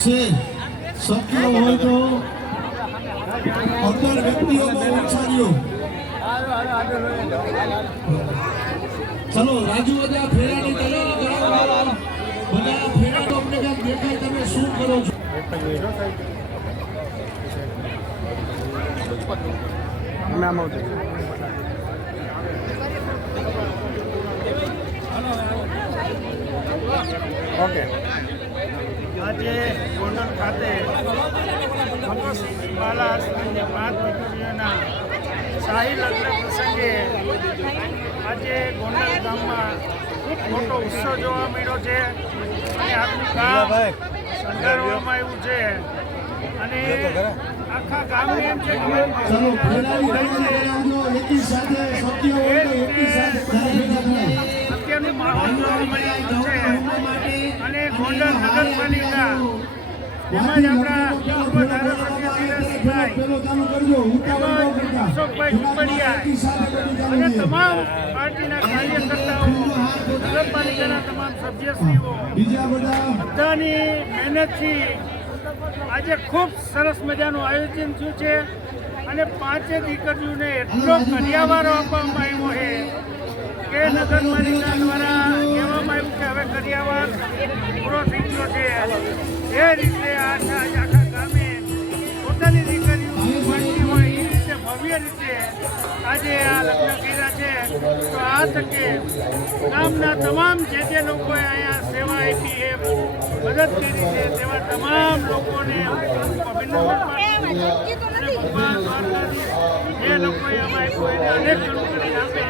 શક્ય હોય તો અગર વ્યક્તિઓમાં ઉછાળ્યો. ચલો, રાજુ બધા ફેરાની તૈયારી કરાવો બધા ફેરા તો અમને કાંઈક દેખાય, તમે શું કરો છો? ઓકે આજે ગોંડલ ખાતે બાલા આશ્રમની પાંચ દીકરીઓના શાહી લગ્ન પ્રસંગે આજે ગોંડલ ગામમાં ખૂબ મોટો ઉત્સવ જોવા મળ્યો છે. અને આખું ગામ શણગારવામાં આવ્યું છે. અને આખા ગામને એમ છે અત્યારનું માહોલ જોવા મળી રહ્યું છે. ગોંડલ નગરપાલિકા. તેમજ આપણા પૂર્વ ધારાસભ્ય કરતા અશોકભાઈ ચાલુ અને તમામ પાર્ટીના કાર્યકર્તાઓ, નગરપાલિકાના તમામ સભ્યશ્રીઓ, બધાની મહેનતથી આજે ખૂબ સરસ મજાનું આયોજન થયું છે. અને પાંચે દીકરીઓને એટલો કર્યાવારો આપવામાં આવ્યો છે કે નગરપાલિકા દ્વારા એ રીતે આખા આખા ગામે પોતાની દીકરીઓ મળતી હોય એ રીતે ભવ્ય રીતે આજે આ લગ્ન કર્યા છે તો આ તકે ગામના તમામ જે જે લોકોએ અહીંયા સેવા આપી એ મદદ કરી છે તેવા તમામ લોકોને અભિનંદન જે લોકોએ અમારે કોઈને અનેક કરી આપે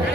એ